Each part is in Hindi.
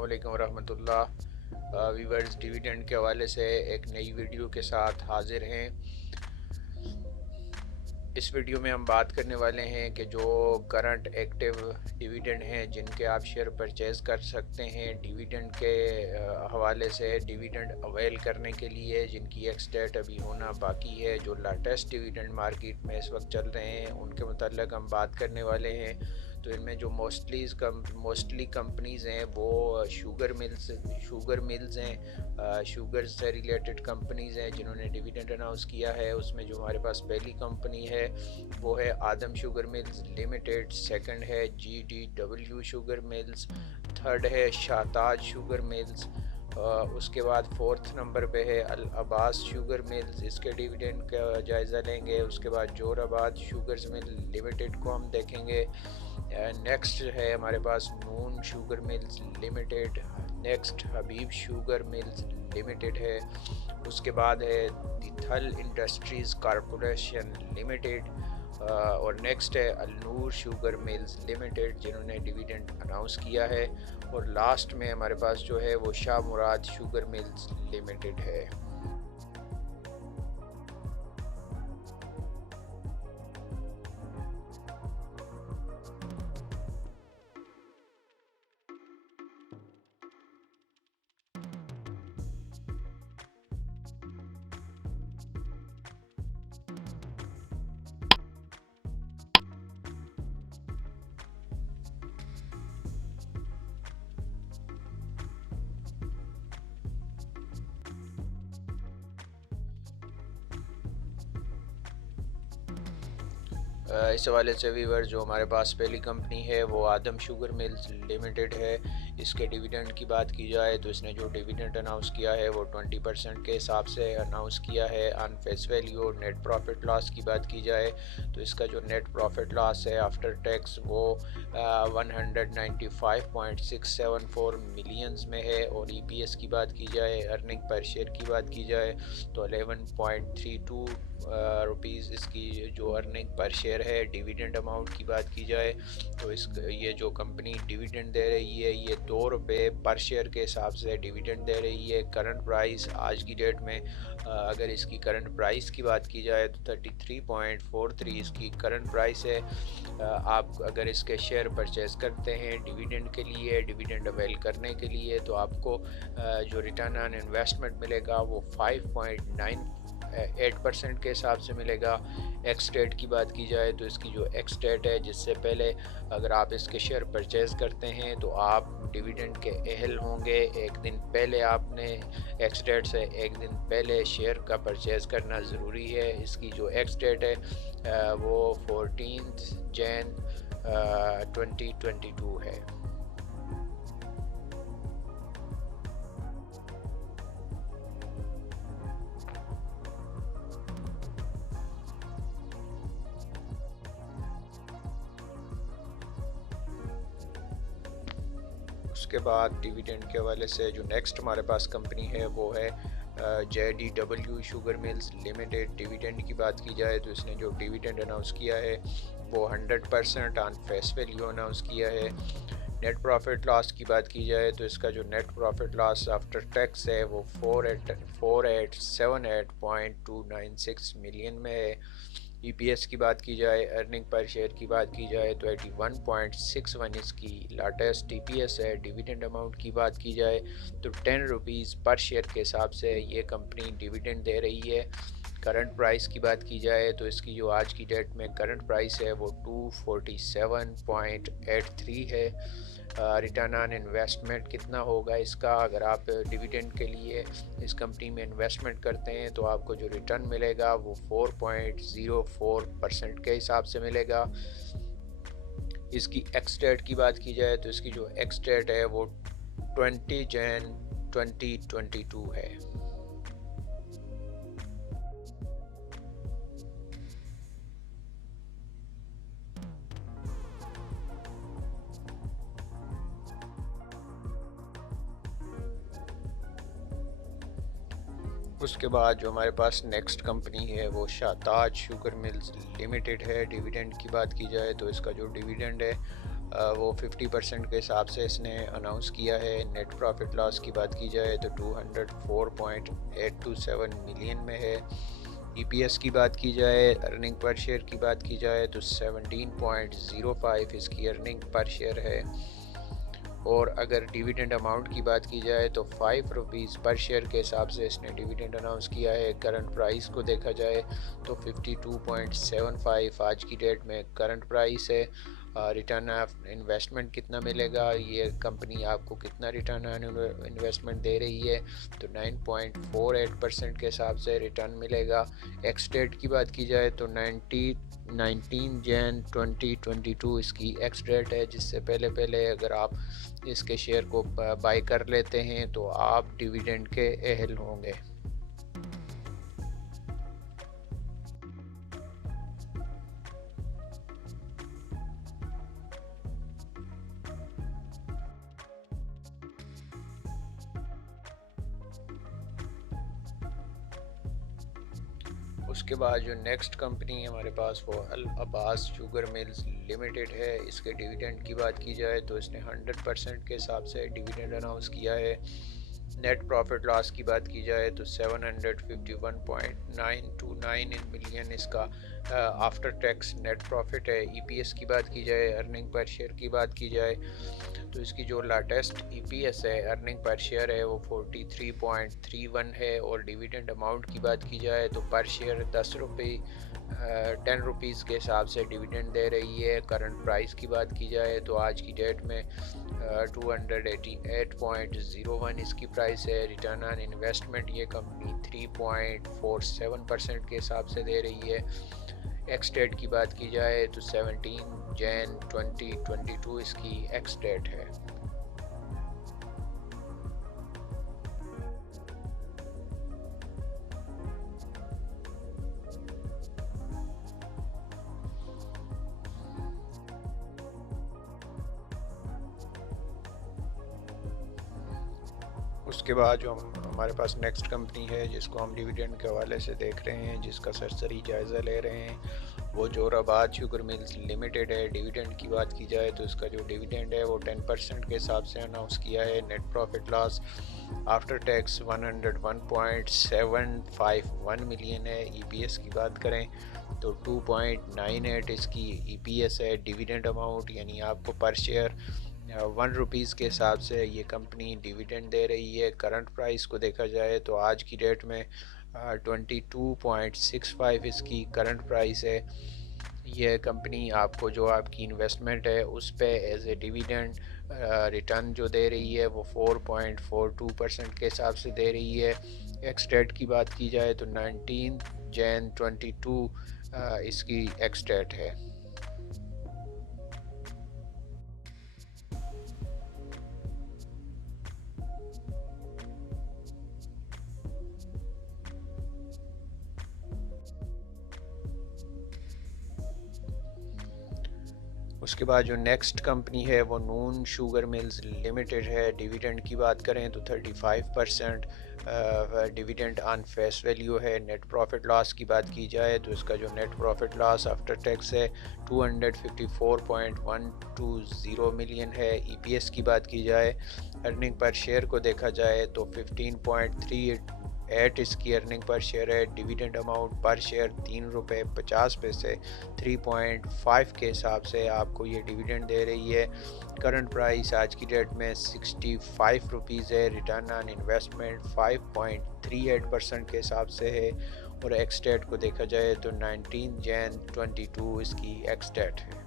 अस्सलाम वालेकुम रहमतुल्लाह। वीवर्स, डिविडेंड के हवाले से एक नई वीडियो के साथ हाजिर हैं। इस वीडियो में हम बात करने वाले हैं कि जो करंट एक्टिव डिविडेंड हैं जिनके आप शेयर परचेज़ कर सकते हैं डिविडेंड के हवाले से, डिविडेंड अवेल करने के लिए जिनकी एक्स डेट अभी होना बाकी है, जो लेटेस्ट डिविडेंड मार्केट में इस वक्त चल रहे हैं उनके मुताल्लिक़ हम बात करने वाले हैं। तो इनमें जो मोस्टली कंपनीज़ हैं वो शुगर मिल्स हैं, शुगर से रिलेटेड कंपनीज़ हैं जिन्होंने डिविडेंड अनाउंस किया है। उसमें जो हमारे पास पहली कंपनी है वो है आदम शुगर मिल्स लिमिटेड, सेकंड है GDW शुगर मिल्स, थर्ड है शाहताज शुगर मिल्स, उसके बाद फोर्थ नंबर पे है अल अब्बास शुगर मिल्स। इसके डिविडेंड का जायज़ा लेंगे। उसके बाद जोराबाद शुगर्स मिल लिमिटेड को हम देखेंगे। नेक्स्ट है हमारे पास नून शुगर मिल्स लिमिटेड, नेक्स्ट हबीब शुगर मिल्स लिमिटेड है। उसके बाद है दिथल इंडस्ट्रीज़ कॉरपोरेशन लिमिटेड, और नेक्स्ट है अलनूर शुगर मिल्स लिमिटेड जिन्होंने डिविडेंड अनाउंस किया है। और लास्ट में हमारे पास जो है वो शाह मुराद शुगर मिल्स लिमिटेड है। इस हवाले से वीवर जो हमारे पास पहली कंपनी है वो आदम शुगर मिल्स लिमिटेड है। इसके डिविडेंड की बात की जाए तो इसने जो डिविडेंड अनाउंस किया है वो 20% के हिसाब से अनाउंस किया है ऑन फेस वैल्यू। और नेट प्रॉफिट लॉस की बात की जाए तो इसका जो नेट प्रॉफिट लॉस है आफ्टर टैक्स वो 195.674 मिलियंस में है। और EPS की बात की जाए, अर्निंग पर शेयर की बात की जाए तो 11.32 रुपीज़ इसकी जो अर्निंग पर शेयर है। डिविडेंड अमाउंट की बात की जाए तो ये जो कंपनी डिविडेंड दे रही है ये 2 रुपये पर शेयर के हिसाब से डिविडेंड दे रही है। करंट प्राइस आज की डेट में अगर इसकी करंट प्राइस की बात की जाए तो 33.43 इसकी करंट प्राइस है। आप अगर इसके शेयर परचेज़ करते हैं डिविडेंड के लिए, डिविडेंड अवेल करने के लिए, तो आपको जो रिटर्न ऑन इन्वेस्टमेंट मिलेगा वो 5.98% के हिसाब से मिलेगा। एक्स डेट की बात की जाए तो इसकी जो एक्स डेट है जिससे पहले अगर आप इसके शेयर परचेज़ करते हैं तो आप डिविडेंड के अहल होंगे। एक दिन पहले आपने एक्स डेट से एक दिन पहले शेयर का परचेज़ करना ज़रूरी है। इसकी जो एक्स डेट है वो 14 जैन 2022 है। उसके बाद डिविडेंड के हवाले से जो नेक्स्ट हमारे पास कंपनी है वो है JDW sugar mills limited. Dividend की बात की जाए तो इसने जो डिविडेंड अनाउंस किया है वो 100% ऑन फेस वैल्यू अनाउंस किया है। नेट प्रॉफिट लॉस की बात की जाए तो इसका जो net profit loss after tax है वो 4878.296 मिलियन में है। EPS की बात की जाए, अर्निंग पर शेयर की बात की जाए तो 81.61 इसकी लाटेस्ट EPS है। डिविडेंड अमाउंट की बात की जाए तो 10 रुपीज़ पर शेयर के हिसाब से ये कंपनी डिविडेंड दे रही है। करंट प्राइस की बात की जाए तो इसकी जो आज की डेट में करंट प्राइस है वो 247.83 है। रिटर्न ऑन इन्वेस्टमेंट कितना होगा इसका, अगर आप डिविडेंड के लिए इस कंपनी में इन्वेस्टमेंट करते हैं तो आपको जो रिटर्न मिलेगा वो 4.04% के हिसाब से मिलेगा। इसकी एक्स डेट की बात की जाए तो इसकी जो एक्स डेट है वो 20 जैन 2022 है। उसके बाद जो हमारे पास नेक्स्ट कंपनी है वो शाहताज शुगर मिल्स लिमिटेड है। डिविडेंड की बात की जाए तो इसका जो डिविडेंड है वो 50% के हिसाब से इसने अनाउंस किया है। नेट प्रॉफिट लॉस की बात की जाए तो 204.827 मिलियन में है। ईपीएस की बात की जाए, अर्निंग पर शेयर की बात की जाए तो 17.05 इसकी अर्निंग पर शेयर है। और अगर डिविडेंड अमाउंट की बात की जाए तो 5 रुपीज़ पर शेयर के हिसाब से इसने डिविडेंड अनाउंस किया है। करंट प्राइस को देखा जाए तो 52.75 आज की डेट में करंट प्राइस है। रिटर्न ऑफ इन्वेस्टमेंट कितना मिलेगा, ये कंपनी आपको कितना रिटर्न ऑन इन्वेस्टमेंट दे रही है, तो 9.48% के हिसाब से रिटर्न मिलेगा। एक्स डेट की बात की जाए तो 19 जैन 2022 इसकी एक्स डेट है, जिससे पहले अगर आप इसके शेयर को बाय कर लेते हैं तो आप डिविडेंड के अहल होंगे। उसके बाद जो नेक्स्ट कंपनी हमारे पास वो अल अब्बास शुगर मिल्स लिमिटेड है। इसके डिविडेंड की बात की जाए तो इसने 100% के हिसाब से डिविडेंड अनाउंस किया है। नेट प्रॉफिट लॉस की बात की जाए तो 751.929 मिलियन इसका आफ्टर टैक्स नेट प्रॉफिट है। ईपीएस की बात की जाए, अर्निंग पर शेयर की बात की जाए तो इसकी जो लेटेस्ट ईपीएस है, अर्निंग पर शेयर है, वो 43.31 है। और डिविडेंड अमाउंट की बात की जाए तो पर शेयर 10 रुपीज़ के हिसाब से डिविडेंड दे रही है। करंट प्राइस की बात की जाए तो आज की डेट में 288.01 इसकी प्राइस है। रिटर्न ऑन इन्वेस्टमेंट ये कंपनी 3.47% के हिसाब से दे रही है। एक्स डेट की बात की जाए तो 17 जैन 2022 इसकी एक्स डेट है। उसके बाद जो हमारे पास नेक्स्ट कंपनी है जिसको हम डिविडेंड के हवाले से देख रहे हैं, जिसका सरसरी जायज़ा ले रहे हैं, वो जोराबाद शुगर मिल्स लिमिटेड है। डिविडेंड की बात की जाए तो इसका जो डिविडेंड है वो 10% के हिसाब से अनाउंस किया है। Net profit loss after tax 101.751 million है। ईपीएस की बात करें तो 2.98 इसकी ईपीएस है। डिविडेंड अमाउंट यानी आपको पर शेयर 1 रुपीज़ के हिसाब से ये कंपनी डिविडेंड दे रही है। करंट प्राइस को देखा जाए तो आज की डेट में 22.65 इसकी करंट प्राइस है। यह कंपनी आपको जो आपकी इन्वेस्टमेंट है उस पे एज ए डिविडेंड रिटर्न जो दे रही है वो 4.42% के हिसाब से दे रही है। एक्स डेट की बात की जाए तो 19 जैन 22 इसकी एक्स डेट है। उसके बाद जो नेक्स्ट कंपनी है वो नून शुगर मिल्स लिमिटेड है। डिविडेंड की बात करें तो 35% डिविडेंड ऑन फेस वैल्यू है। नेट प्रॉफिट लॉस की बात की जाए तो इसका जो net profit loss after tax है 254.120 मिलियन है। ईपीएस की बात की जाए, अर्निंग पर शेयर को देखा जाए तो 15.38 इसकी अर्निंग पर शेयर है। डिविडेंड अमाउंट पर शेयर 3.50 रुपये 3.5 के हिसाब से आपको ये डिविडेंड दे रही है। करंट प्राइस आज की डेट में 65 रुपीज़ है। रिटर्न ऑन इन्वेस्टमेंट 5.38% के हिसाब से है। और एक्स डेट को देखा जाए तो 19 जैन 22 इसकी एक्स डेट है।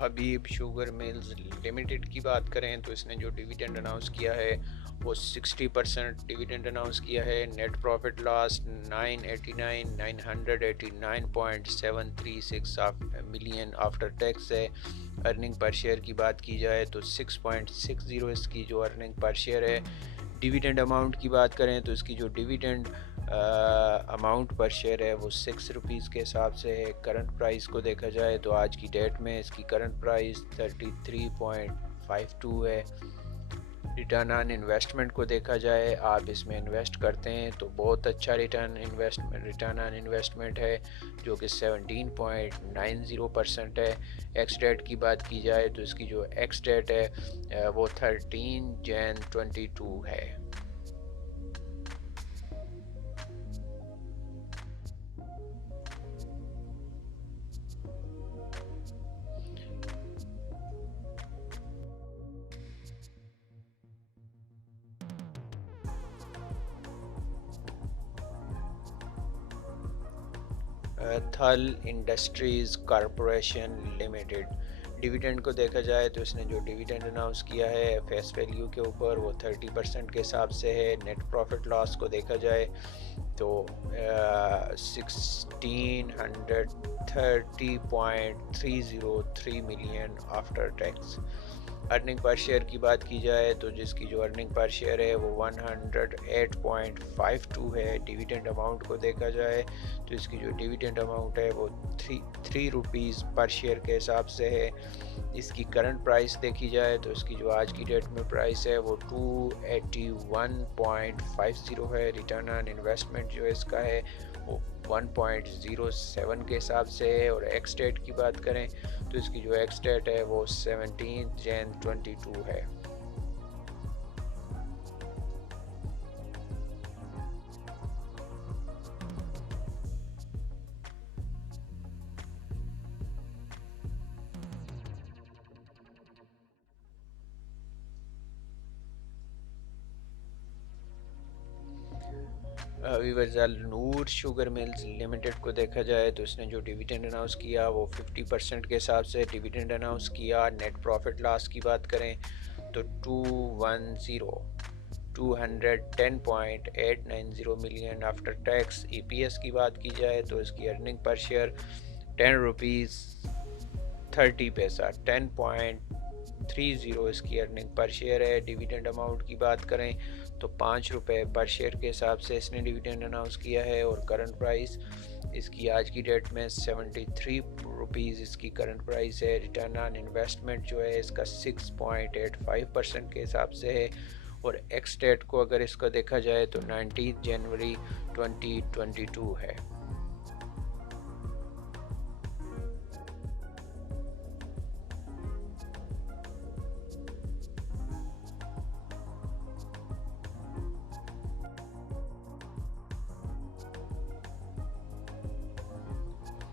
हबीब शुगर मिल्स लिमिटेड की बात करें तो इसने जो डिविडेंड अनाउंस किया है वो 60% डिविडेंड अनाउंस किया है। Net profit loss 989.736 million after tax है। अर्निंग पर शेयर की बात की जाए तो 6.60 इसकी जो अर्निंग पर शेयर है। डिविडेंड अमाउंट की बात करें तो इसकी जो डिविडेंड अमाउंट पर शेयर है वो 6 रुपीज़ के हिसाब से है। करंट प्राइस को देखा जाए तो आज की डेट में इसकी करंट प्राइस 33.52 है। रिटर्न ऑन इन्वेस्टमेंट को देखा जाए, आप इसमें इन्वेस्ट करते हैं तो बहुत अच्छा रिटर्न ऑन इन्वेस्टमेंट है जो कि 17.90% है। एक्स डेट की बात की जाए तो इसकी जो एक्स डेट है वो 13 जैन 22 है। थल इंडस्ट्रीज़ कॉरपोरेशन लिमिटेड, डिविडेंड को देखा जाए तो इसने जो डिविडेंड अनाउंस किया है फेस वैल्यू के ऊपर वो 30% के हिसाब से है। नेट प्रॉफिट लॉस को देखा जाए तो 1630.303 million after tax. Earning per share की बात की जाए तो जिसकी जो अर्निंग पर शेयर है वो 108.52 है। डिविडेंड अमाउंट को देखा जाए तो इसकी जो डिविडेंड अमाउंट है वो थ्री रुपीज़ पर शेयर के हिसाब से है। इसकी करंट प्राइस देखी जाए तो इसकी जो आज की डेट में प्राइस है वो 281.50 है। रिटर्न ऑन इन्वेस्टमेंट जो इसका है वो 1.07 के हिसाब से है। और एक्स डेट की बात करें तो इसकी जो एक्स डेट है वो 17 जैन 22 है। नूर शुगर मिल्स लिमिटेड को देखा जाए तो इसने जो डिविडेंड अनाउंस किया वो 50% के हिसाब से डिविडेंड अनाउंस किया। नेट प्रॉफिट लॉस की बात करें तो 210.890 मिलियन आफ्टर टैक्स। ईपीएस की बात की जाए तो इसकी अर्निंग पर शेयर 10 रुपीज़ 30 पैसा 10.30 इसकी अर्निंग पर शेयर है। डिविडेंड अमाउंट की बात करें तो 5 रुपये पर शेयर के हिसाब से इसने डिविडेंड अनाउंस किया है। और करंट प्राइस इसकी आज की डेट में 73 रुपीज़ इसकी करंट प्राइस है। रिटर्न ऑन इन्वेस्टमेंट जो है इसका 6.85% के हिसाब से है। और एक्स डेट को अगर इसका देखा जाए तो 19 जनवरी 2022 है।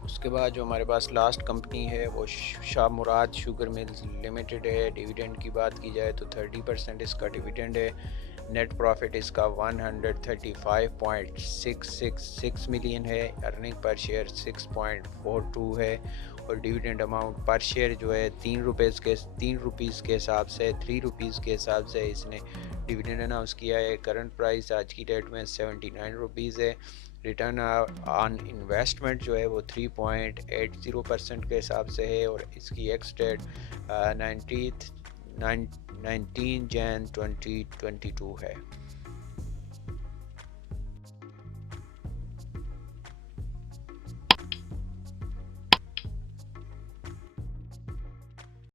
उसके बाद जो हमारे पास लास्ट कंपनी है वो शाह मुराद शुगर मिल्स लिमिटेड है। डिविडेंड की बात की जाए तो 30% इसका डिविडेंड है। नेट प्रॉफिट इसका 135.666 मिलियन है। अर्निंग पर शेयर 6.42 है। और डिविडेंड अमाउंट पर शेयर जो है 3 रुपीज़ के हिसाब से 3 रुपीज़ के हिसाब से इसने डिविडेंड अनाउंस किया है। करंट प्राइस आज की डेट में 79 रुपीज़ है। रिटर्न ऑन इन्वेस्टमेंट जो है वो 3.80% के हिसाब से है। और इसकी एक्स डेट 19 जैन 2022 है।